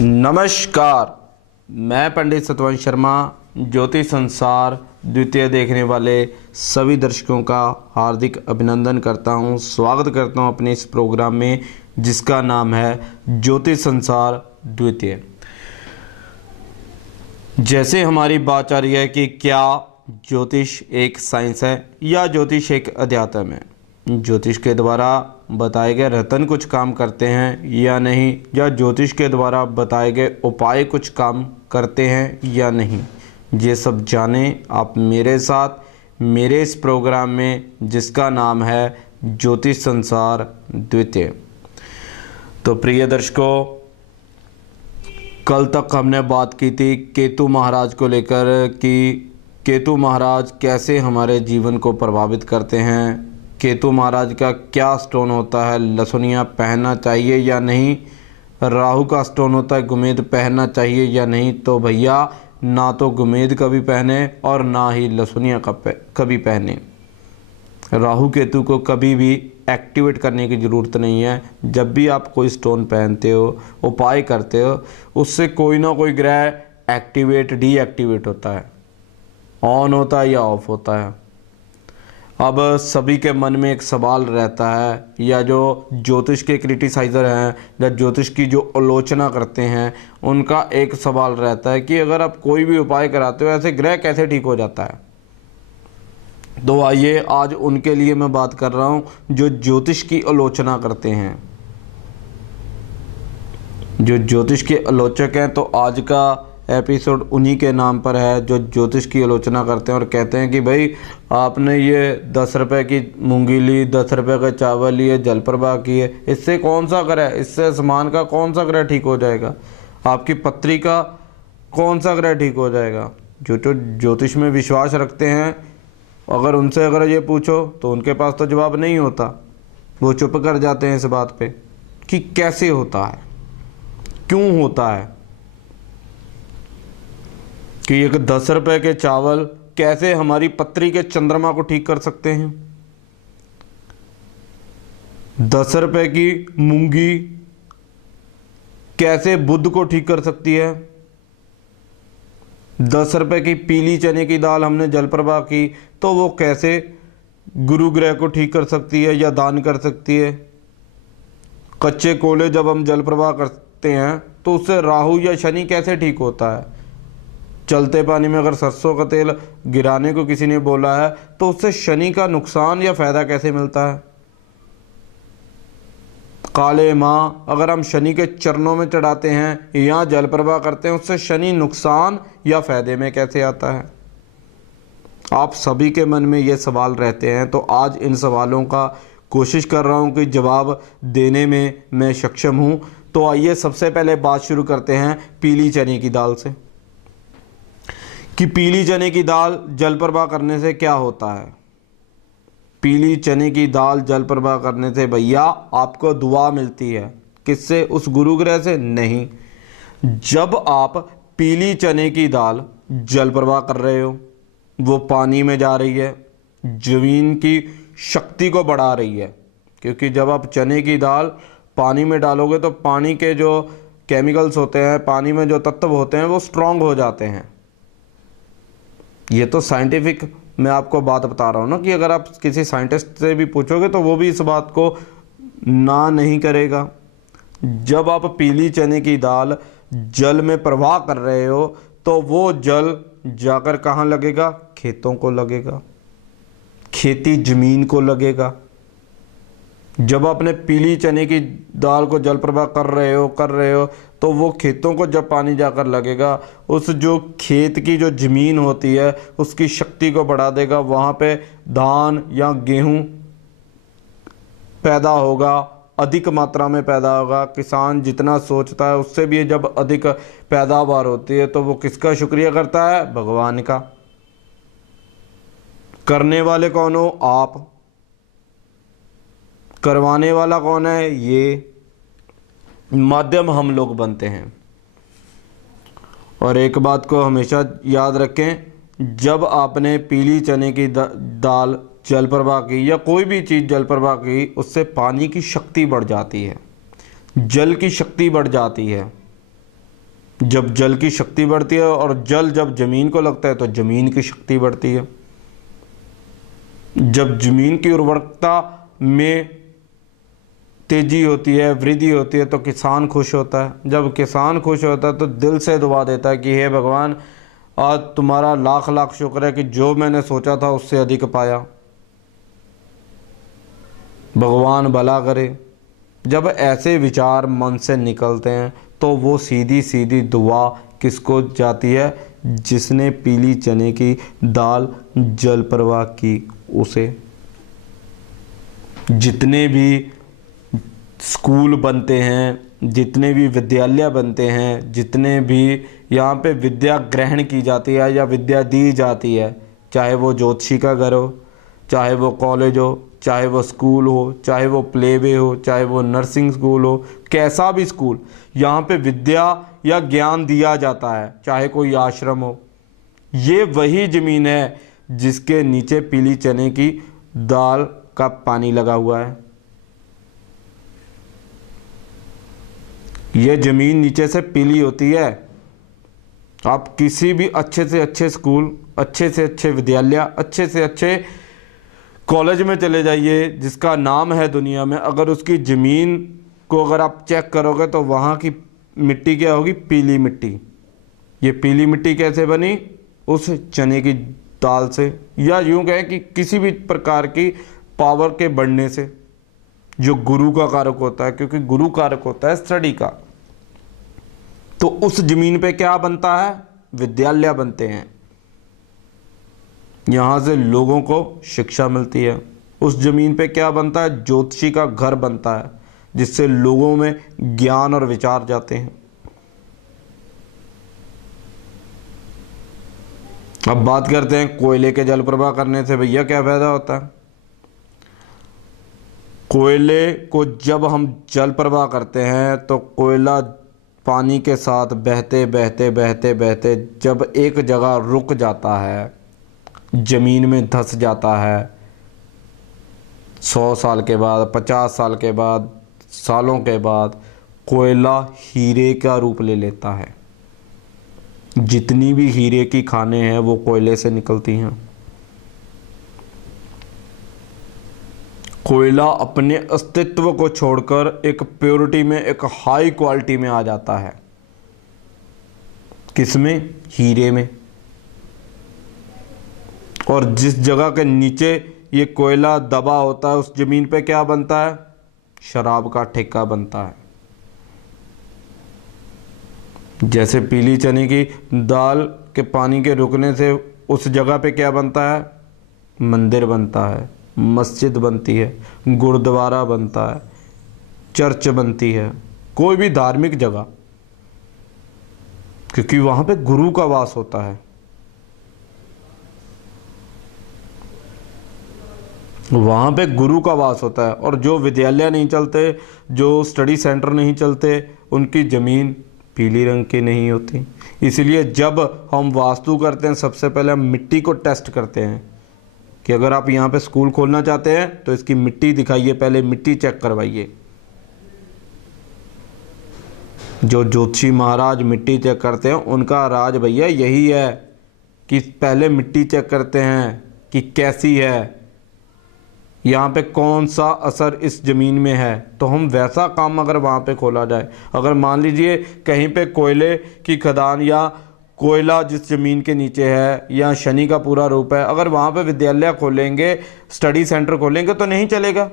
नमस्कार, मैं पंडित सतवंश शर्मा ज्योतिष संसार द्वितीय देखने वाले सभी दर्शकों का हार्दिक अभिनंदन करता हूं। स्वागत करता हूं अपने इस प्रोग्राम में जिसका नाम है ज्योतिष संसार द्वितीय। जैसे हमारी बात आ रही है कि क्या ज्योतिष एक साइंस है या ज्योतिष एक अध्यात्म है, ज्योतिष के द्वारा बताए गए रतन कुछ काम करते हैं या नहीं, या ज्योतिष के द्वारा बताए गए उपाय कुछ काम करते हैं या नहीं, ये सब जाने आप मेरे साथ मेरे इस प्रोग्राम में जिसका नाम है ज्योतिष संसार द्वितीय। तो प्रिय दर्शकों, कल तक हमने बात की थी केतु महाराज को लेकर कि केतु महाराज कैसे हमारे जीवन को प्रभावित करते हैं, केतु महाराज का क्या स्टोन होता है, लसुनिया पहनना चाहिए या नहीं, राहु का स्टोन होता है गुमेद पहनना चाहिए या नहीं। तो भैया ना तो गुमेद कभी पहने और ना ही लसुनिया कभी पहने। राहु केतु को कभी भी एक्टिवेट करने की ज़रूरत नहीं है। जब भी आप कोई स्टोन पहनते हो, उपाय करते हो, उससे कोई ना कोई ग्रह एक्टिवेट डीएक्टिवेट होता है, ऑन होता है या ऑफ होता है। अब सभी के मन में एक सवाल रहता है, या जो ज्योतिष के क्रिटिसाइज़र हैं या ज्योतिष की जो आलोचना करते हैं, उनका एक सवाल रहता है कि अगर आप कोई भी उपाय कराते हो ऐसे ग्रह कैसे ठीक हो जाता है। तो आइए आज उनके लिए मैं बात कर रहा हूं जो ज्योतिष की आलोचना करते हैं, जो ज्योतिष के आलोचक हैं। तो आज का एपिसोड उन्हीं के नाम पर है जो ज्योतिष की आलोचना करते हैं और कहते हैं कि भाई आपने ये 10 रुपए की मूंगी ली, 10 रुपए का चावल लिए, जल प्रवाह किए, इससे कौन सा ग्रह, इससे आसमान का कौन सा ग्रह ठीक हो जाएगा, आपकी पत्री का कौन सा ग्रह ठीक हो जाएगा। जो ज्योतिष में विश्वास रखते हैं, अगर उनसे अगर ये पूछो तो उनके पास तो जवाब नहीं होता, वो चुप कर जाते हैं इस बात पे कि कैसे होता है, क्यों होता है, कि एक 10 रुपए के चावल कैसे हमारी पत्री के चंद्रमा को ठीक कर सकते हैं, 10 रुपए की मूंगी कैसे बुध को ठीक कर सकती है, 10 रुपए की पीली चने की दाल हमने जल प्रवाह की तो वो कैसे गुरु ग्रह को ठीक कर सकती है या दान कर सकती है। कच्चे कोयले जब हम जल प्रवाह करते हैं तो उससे राहु या शनि कैसे ठीक होता है। चलते पानी में अगर सरसों का तेल गिराने को किसी ने बोला है तो उससे शनि का नुकसान या फायदा कैसे मिलता है। काले माँ अगर हम शनि के चरणों में चढ़ाते हैं या जल प्रवाह करते हैं, उससे शनि नुकसान या फायदे में कैसे आता है। आप सभी के मन में ये सवाल रहते हैं, तो आज इन सवालों का कोशिश कर रहा हूँ कि जवाब देने में मैं सक्षम हूँ। तो आइए सबसे पहले बात शुरू करते हैं पीली चने की दाल से, कि पीली चने की दाल जल प्रवाह करने से क्या होता है। पीली चने की दाल जल प्रवाह करने से भैया आपको दुआ मिलती है, किससे, उस गुरु ग्रह से नहीं। जब आप पीली चने की दाल जल प्रवाह कर रहे हो, वो पानी में जा रही है, जमीन की शक्ति को बढ़ा रही है, क्योंकि जब आप चने की दाल पानी में डालोगे तो पानी के जो केमिकल्स होते हैं, पानी में जो तत्व होते हैं वो स्ट्रांग हो जाते हैं। ये तो साइंटिफिक मैं आपको बात बता रहा हूँ ना, कि अगर आप किसी साइंटिस्ट से भी पूछोगे तो वो भी इस बात को ना नहीं करेगा। जब आप पीली चने की दाल जल में प्रवाह कर रहे हो तो वो जल जाकर कहाँ लगेगा, खेतों को लगेगा, खेती जमीन को लगेगा। जब आपने पीली चने की दाल को जल प्रवाह कर रहे हो तो वो खेतों को जब पानी जाकर लगेगा, उस जो खेत की जो ज़मीन होती है उसकी शक्ति को बढ़ा देगा। वहाँ पे धान या गेहूँ पैदा होगा, अधिक मात्रा में पैदा होगा। किसान जितना सोचता है उससे भी जब अधिक पैदावार होती है तो वो किसका शुक्रिया करता है, भगवान का। करने वाले कौन हो, आप। करवाने वाला कौन है, ये माध्यम हम लोग बनते हैं। और एक बात को हमेशा याद रखें, जब आपने पीली चने की दाल जल प्रवाह की या कोई भी चीज़ जल प्रवाह की, उससे पानी की शक्ति बढ़ जाती है, जल की शक्ति बढ़ जाती है। जब जल की शक्ति बढ़ती है और जल जब जमीन को लगता है तो जमीन की शक्ति बढ़ती है। जब जमीन की उर्वरकता में तेजी होती है, वृद्धि होती है, तो किसान खुश होता है। जब किसान खुश होता है तो दिल से दुआ देता है कि हे भगवान, आज तुम्हारा लाख लाख शुक्र है कि जो मैंने सोचा था उससे अधिक पाया, भगवान भला करे। जब ऐसे विचार मन से निकलते हैं तो वो सीधी सीधी दुआ किसको जाती है? जिसने पीली चने की दाल जल प्रवाह की उसे। जितने भी स्कूल बनते हैं, जितने भी विद्यालय बनते हैं, जितने भी यहाँ पे विद्या ग्रहण की जाती है या विद्या दी जाती है, चाहे वो ज्योतिषी का घर हो, चाहे वो कॉलेज हो, चाहे वो स्कूल हो, चाहे वो प्लेवे हो, चाहे वो नर्सिंग स्कूल हो, कैसा भी स्कूल, यहाँ पे विद्या या ज्ञान दिया जाता है, चाहे कोई आश्रम हो। ये वही ज़मीन है जिसके नीचे पीली चने की दाल का पानी लगा हुआ है। ये ज़मीन नीचे से पीली होती है। आप किसी भी अच्छे से अच्छे स्कूल, अच्छे से अच्छे विद्यालय, अच्छे से अच्छे कॉलेज में चले जाइए जिसका नाम है दुनिया में, अगर उसकी ज़मीन को अगर आप चेक करोगे तो वहाँ की मिट्टी क्या होगी? पीली मिट्टी। ये पीली मिट्टी कैसे बनी? उस चने की दाल से, या यूँ कहें कि किसी भी प्रकार की पावर के बढ़ने से, जो गुरु का कारक होता है, क्योंकि गुरु कारक होता है स्टडी का। तो उस जमीन पे क्या बनता है? विद्यालय बनते हैं। यहाँ से लोगों को शिक्षा मिलती है। उस जमीन पे क्या बनता है? ज्योतिषी का घर बनता है, जिससे लोगों में ज्ञान और विचार जाते हैं। अब बात करते हैं कोयले के जल प्रवाह करने से भैया क्या फायदा होता है। कोयले को जब हम जल प्रवाह करते हैं तो कोयला पानी के साथ बहते बहते बहते बहते जब एक जगह रुक जाता है, जमीन में धंस जाता है, 100 साल के बाद, 50 साल के बाद, सालों के बाद कोयला हीरे का रूप ले लेता है। जितनी भी हीरे की खानें हैं वो कोयले से निकलती हैं। कोयला अपने अस्तित्व को छोड़कर एक प्योरिटी में, एक हाई क्वालिटी में आ जाता है। किसमें? हीरे में। और जिस जगह के नीचे ये कोयला दबा होता है उस जमीन पे क्या बनता है? शराब का ठेका बनता है। जैसे पीली चने की दाल के पानी के रुकने से उस जगह पे क्या बनता है? मंदिर बनता है, मस्जिद बनती है, गुरुद्वारा बनता है, चर्च बनती है, कोई भी धार्मिक जगह, क्योंकि वहाँ पे गुरु का वास होता है। वहाँ पे गुरु का वास होता है। और जो विद्यालय नहीं चलते, जो स्टडी सेंटर नहीं चलते, उनकी ज़मीन पीली रंग की नहीं होती। इसलिए जब हम वास्तु करते हैं सबसे पहले हम मिट्टी को टेस्ट करते हैं कि अगर आप यहाँ पे स्कूल खोलना चाहते हैं तो इसकी मिट्टी दिखाइए, पहले मिट्टी चेक करवाइए। जो ज्योतिषी महाराज मिट्टी चेक करते हैं उनका राज भैया यही है कि पहले मिट्टी चेक करते हैं कि कैसी है, यहाँ पे कौन सा असर इस ज़मीन में है, तो हम वैसा काम अगर वहाँ पे खोला जाए। अगर मान लीजिए कहीं पे कोयले की खदान या कोयला जिस ज़मीन के नीचे है या शनि का पूरा रूप है, अगर वहाँ पे विद्यालय खोलेंगे, स्टडी सेंटर खोलेंगे तो नहीं चलेगा।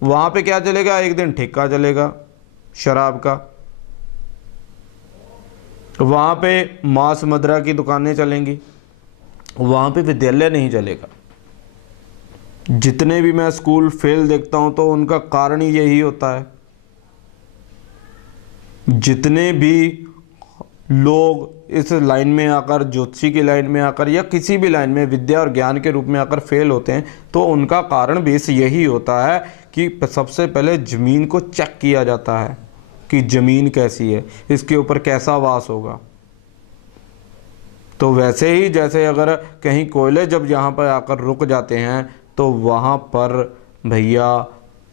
वहाँ पे क्या चलेगा? एक दिन ठेका चलेगा शराब का, वहाँ पे मांस मदिरा की दुकानें चलेंगी, वहाँ पे विद्यालय नहीं चलेगा। जितने भी मैं स्कूल फेल देखता हूँ तो उनका कारण ही यही होता है। जितने भी लोग इस लाइन में आकर, ज्योतिषी की लाइन में आकर या किसी भी लाइन में विद्या और ज्ञान के रूप में आकर फेल होते हैं, तो उनका कारण बेस यही होता है कि सबसे पहले ज़मीन को चेक किया जाता है कि ज़मीन कैसी है, इसके ऊपर कैसा वास होगा। तो वैसे ही जैसे अगर कहीं कोयले जब यहाँ पर आकर रुक जाते हैं तो वहाँ पर भैया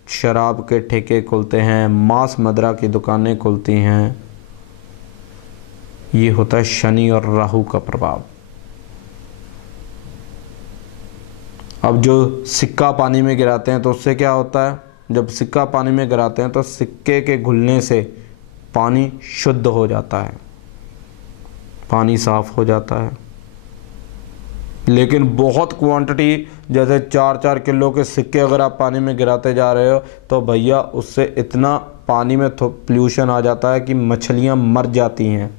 शराब के ठेके खुलते हैं, मांस मदिरा की दुकानें खुलती हैं। ये होता है शनि और राहु का प्रभाव। अब जो सिक्का पानी में गिराते हैं तो उससे क्या होता है, जब सिक्का पानी में गिराते हैं तो सिक्के के घुलने से पानी शुद्ध हो जाता है, पानी साफ हो जाता है। लेकिन बहुत क्वांटिटी, जैसे 4-4 किलो के सिक्के अगर आप पानी में गिराते जा रहे हो तो भैया उससे इतना पानी में पोल्यूशन आ जाता है कि मछलियां मर जाती हैं।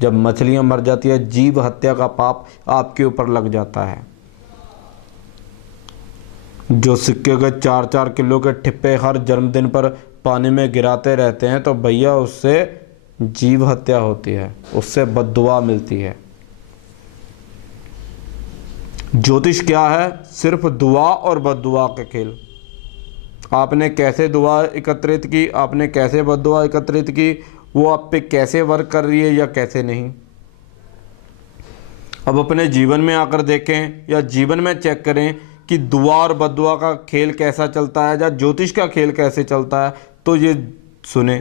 जब मछलियां मर जाती है, जीव हत्या का पाप आपके ऊपर लग जाता है। जो सिक्के के 4-4 किलो के ठिप्पे हर जन्मदिन पर पानी में गिराते रहते हैं तो भैया उससे जीव हत्या होती है, उससे बद्दुआ मिलती है। ज्योतिष क्या है? सिर्फ दुआ और बद्दुआ का खेल। आपने कैसे दुआ एकत्रित की, आपने कैसे बद्दुआ एकत्रित की, वो आप पे कैसे वर्क कर रही है या कैसे नहीं। अब अपने जीवन में आकर देखें या जीवन में चेक करें कि दुआ और बद्दुआ का खेल कैसा चलता है या ज्योतिष का खेल कैसे चलता है। तो ये सुने,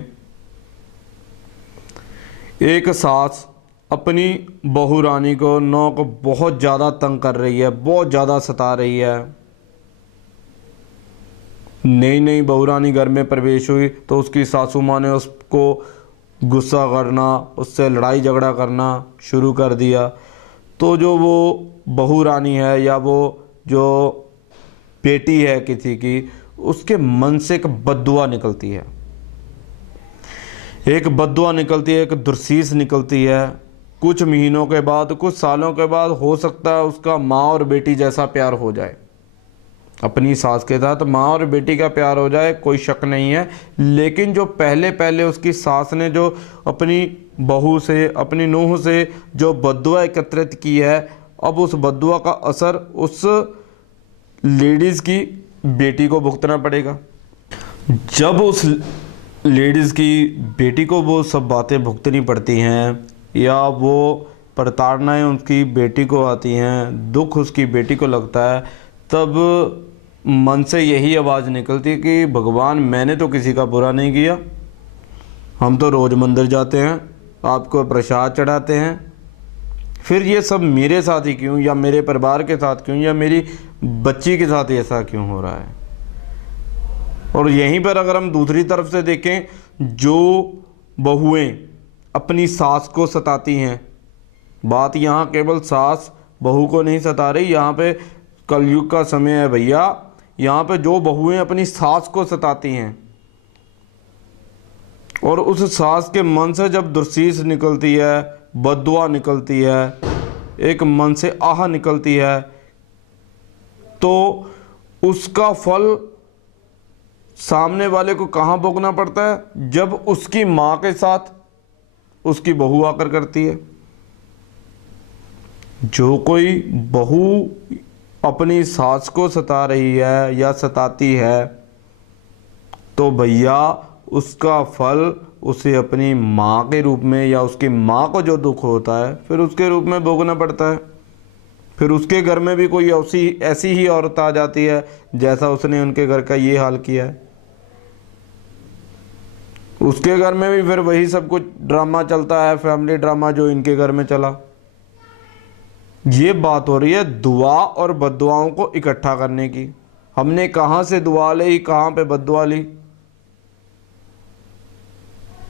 एक सास अपनी बहू रानी को नौ को बहुत ज़्यादा तंग कर रही है, बहुत ज़्यादा सता रही है। नई नई बहू रानी घर में प्रवेश हुई तो उसकी सासू माँ ने उसको गुस्सा करना, उससे लड़ाई झगड़ा करना शुरू कर दिया। तो जो वो बहू रानी है या वो जो बेटी है किसी की, उसके मन से एक बद्दुआ निकलती है, एक बद्दुआ निकलती है, एक दुर्सीस निकलती है। कुछ महीनों के बाद, कुछ सालों के बाद हो सकता है उसका माँ और बेटी जैसा प्यार हो जाए। अपनी सास के साथ माँ और बेटी का प्यार हो जाए, कोई शक नहीं है। लेकिन जो पहले पहले उसकी सास ने जो अपनी बहू से, अपनी नूंह से जो बद्दुआ एकत्रित की है, अब उस बद्दुआ का असर उस लेडीज़ की बेटी को भुगतना पड़ेगा। जब उस लेडीज़ की बेटी को वो सब बातें भुगतनी पड़ती हैं या वो प्रताड़नाएं उसकी बेटी को आती हैं, दुख उसकी बेटी को लगता है, तब मन से यही आवाज़ निकलती है कि भगवान, मैंने तो किसी का बुरा नहीं किया, हम तो रोज़ मंदिर जाते हैं, आपको प्रसाद चढ़ाते हैं, फिर ये सब मेरे साथ ही क्यों, या मेरे परिवार के साथ क्यों, या मेरी बच्ची के साथ ऐसा क्यों हो रहा है। और यहीं पर अगर हम दूसरी तरफ से देखें, जो बहुएं अपनी सास को सताती हैं, बात यहाँ केवल सास बहू को नहीं सता रही, यहाँ पे कलयुग का समय है भैया। यहाँ पे जो बहुएं अपनी सास को सताती हैं और उस सास के मन से जब दुर्सीस निकलती है, बद्दुआ निकलती है, एक मन से आह निकलती है, तो उसका फल सामने वाले को कहाँ भोगना पड़ता है? जब उसकी माँ के साथ उसकी बहू आकर करती है। जो कोई बहू अपनी सास को सता रही है या सताती है, तो भैया उसका फल उसे अपनी माँ के रूप में, या उसकी माँ को जो दुख होता है फिर उसके रूप में भोगना पड़ता है। फिर उसके घर में भी कोई ऐसी ही औरत आ जाती है जैसा उसने उनके घर का ये हाल किया है। उसके घर में भी फिर वही सब कुछ ड्रामा चलता है, फैमिली ड्रामा जो इनके घर में चला। ये बात हो रही है दुआ और बद्दुआओं को इकट्ठा करने की। हमने कहाँ से दुआ ली, कहाँ पे बद्दुआ ली।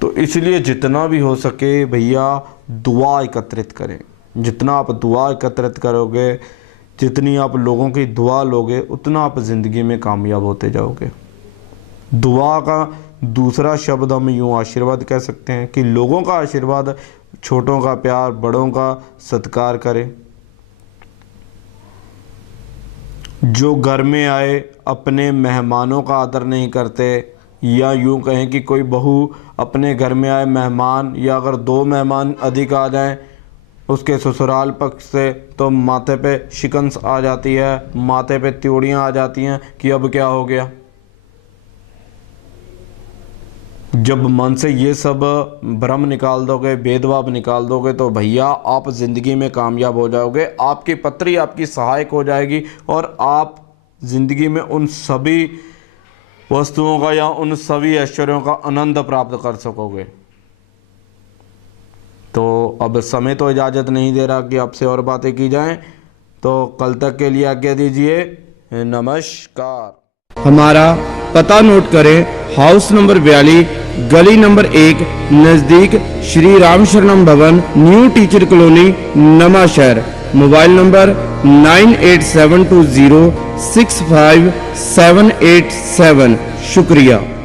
तो इसलिए जितना भी हो सके भैया दुआ एकत्रित करें। जितना आप दुआ एकत्रित करोगे, जितनी आप लोगों की दुआ लोगे, उतना आप ज़िंदगी में कामयाब होते जाओगे। दुआ का दूसरा शब्द हम यूँ आशीर्वाद कह सकते हैं कि लोगों का आशीर्वाद, छोटों का प्यार, बड़ों का सत्कार करें। जो घर में आए अपने मेहमानों का आदर नहीं करते, या यूँ कहें कि कोई बहू अपने घर में आए मेहमान, या अगर 2 मेहमान अधिक आ जाएं उसके ससुराल पक्ष से, तो माथे पे शिकंस आ जाती है, माथे पे त्योड़ियाँ आ जाती हैं कि अब क्या हो गया। जब मन से ये सब भ्रम निकाल दोगे, भेदभाव निकाल दोगे, तो भैया आप ज़िंदगी में कामयाब हो जाओगे। आपकी पत्री आपकी सहायक हो जाएगी और आप ज़िंदगी में उन सभी वस्तुओं का या उन सभी ऐश्वर्यों का आनंद प्राप्त कर सकोगे। तो अब समय तो इजाज़त नहीं दे रहा कि आपसे और बातें की जाएं, तो कल तक के लिए आज्ञा दीजिए। नमस्कार। हमारा पता नोट करें, हाउस नंबर 42, गली नंबर 1, नजदीक श्री राम शरणम भवन, न्यू टीचर कॉलोनी, नवा शहर। Mobile number 9872065787। शुक्रिया।